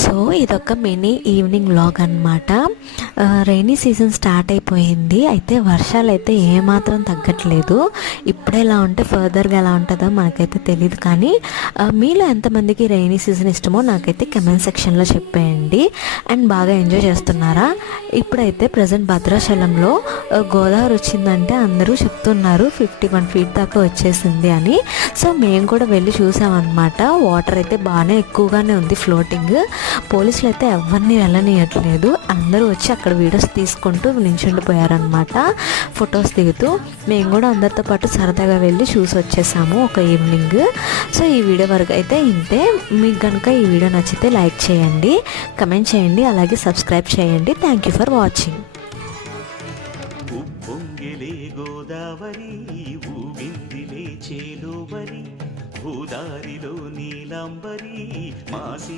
So ఇదొక mini evening vlog అనమాట. Rainy season start అయిపోయింది. అయితే వర్షాలు అయితే ఏమాత్రం తగ్గట్లేదు. ఇప్పుడే ఎలా ఉంటే ఫర్దర్గా ఎలా ఉంటుందో మనకైతే తెలియదు. కానీ మీలో ఎంతమందికి రైనీ సీజన్ ఇష్టమో నాకైతే కమెంట్ సెక్షన్లో చెప్పేయండి. అండ్ బాగా ఎంజాయ్ చేస్తున్నారా? ఇప్పుడైతే ప్రజెంట్ భద్రాచలంలో గోదావరి వచ్చిందంటే అందరూ చెప్తున్నారు 51 feet దాకా వచ్చేసింది అని. సో మేము కూడా వెళ్ళి చూసామన్నమాట. వాటర్ అయితే బాగానే ఎక్కువగానే ఉంది ఫ్లోటింగ్. పోలీసులు అయితే ఎవరిని వెళ్ళనియట్లేదు. అందరూ వచ్చి అక్కడ వీడియోస్ తీసుకుంటూ నించుండిపోయారనమాట, ఫొటోస్ దిగుతూ. మేము కూడా అందరితో పాటు సరదాగా వెళ్ళి చూసి వచ్చేసాము ఒక ఈవినింగ్. సో ఈ వీడియో వరకు అయితే ఇంతే. మీకు కనుక ఈ వీడియో నచ్చితే లైక్ చేయండి, కమెంట్ చేయండి, అలాగే సబ్స్క్రైబ్ చేయండి. Thank you for watching. Godavari ఊగిందిలే చేలోవరి భూదారిలో నీలాంబరి మాసి